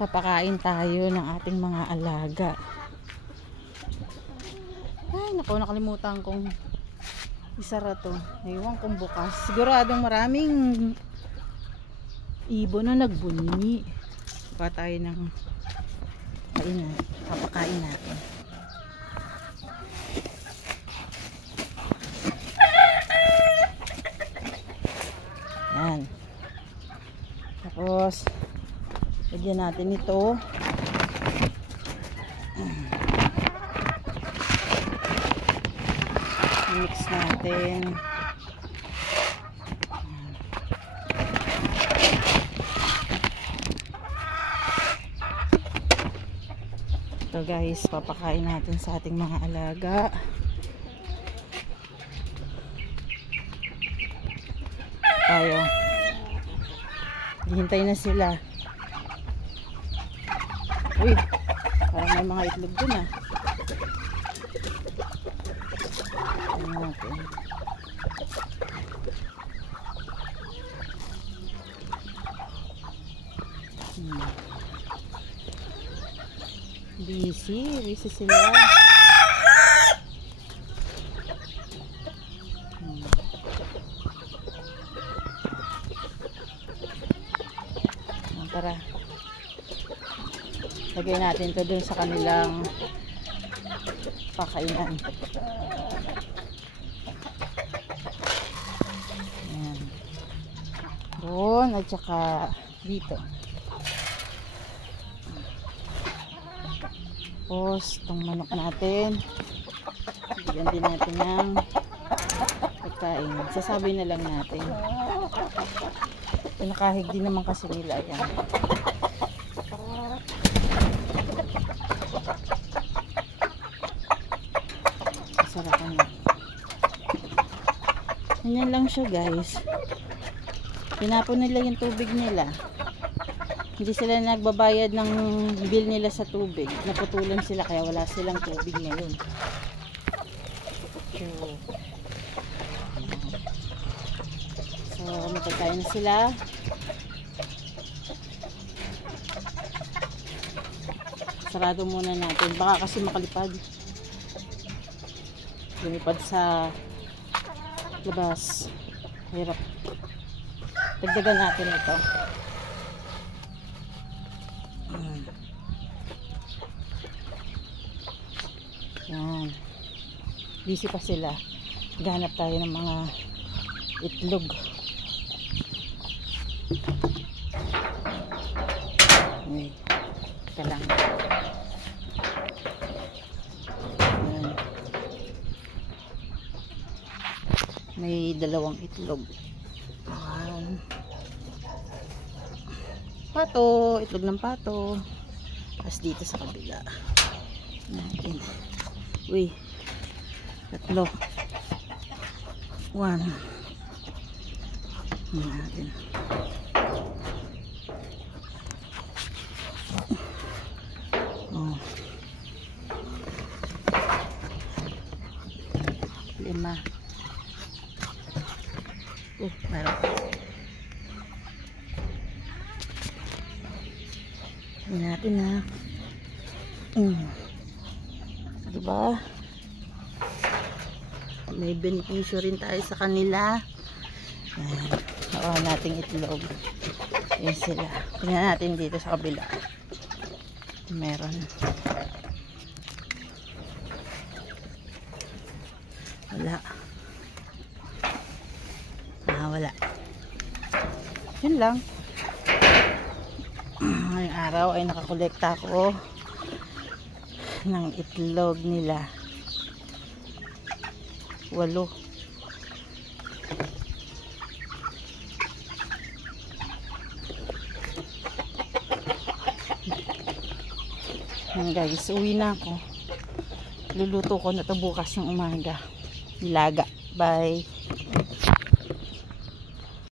Papakain tayo ng ating mga alaga. Ay, naku, nakalimutan kong isara to. Ewan kung bukas. Siguradong maraming ibon na nagbunyi. Pa tayo ng kainan. Papakain natin. Yan. Tapos lagyan natin ito. Mix natin. Ito guys, papakain natin sa ating mga alaga. Tayo. Hihintay na sila. Uy, parang may mga itlog dun ah. Tingnan natin. Busy sila. Tara. Lagay natin to dun sa kanilang pakainan. Ayan. Doon at saka dito. Tapos itong manok natin, bigyan din natin ng pagkain. Sasabi na lang natin. Pinakahig din naman kasi nila yan. Sarapan na. Ganyan lang siya guys. Pinapon nila yung tubig nila. Hindi sila nagbabayad ng bill nila sa tubig. Naputulan sila kaya wala silang tubig ngayon. So matagkain na sila. Sarado muna natin. Baka kasi makalipad. Lumipad sa labas. Hirap. Dagdagan natin ito. Yan. Busy pa sila. Gahanap tayo ng mga itlog. Ay, ito lang. Yan. May dalawang itlog. Pato, itlog ng pato. Tapos dito sa kabila natin. Uy, tatlo. 1 natin. Oh. 5. Meron. Hindi natin na. Diba? May benepisyo rin tayo sa kanila. Nakuha nating itlog. Yan sila. Tingnan natin dito sa kabila. Meron. Wala. Wala. Yun lang. Ngayong araw ay nakakolekta ako ng itlog nila. 8. Yan guys, uwi na ako. Luluto ko na ito bukas ng umaga. Nilaga. Bye.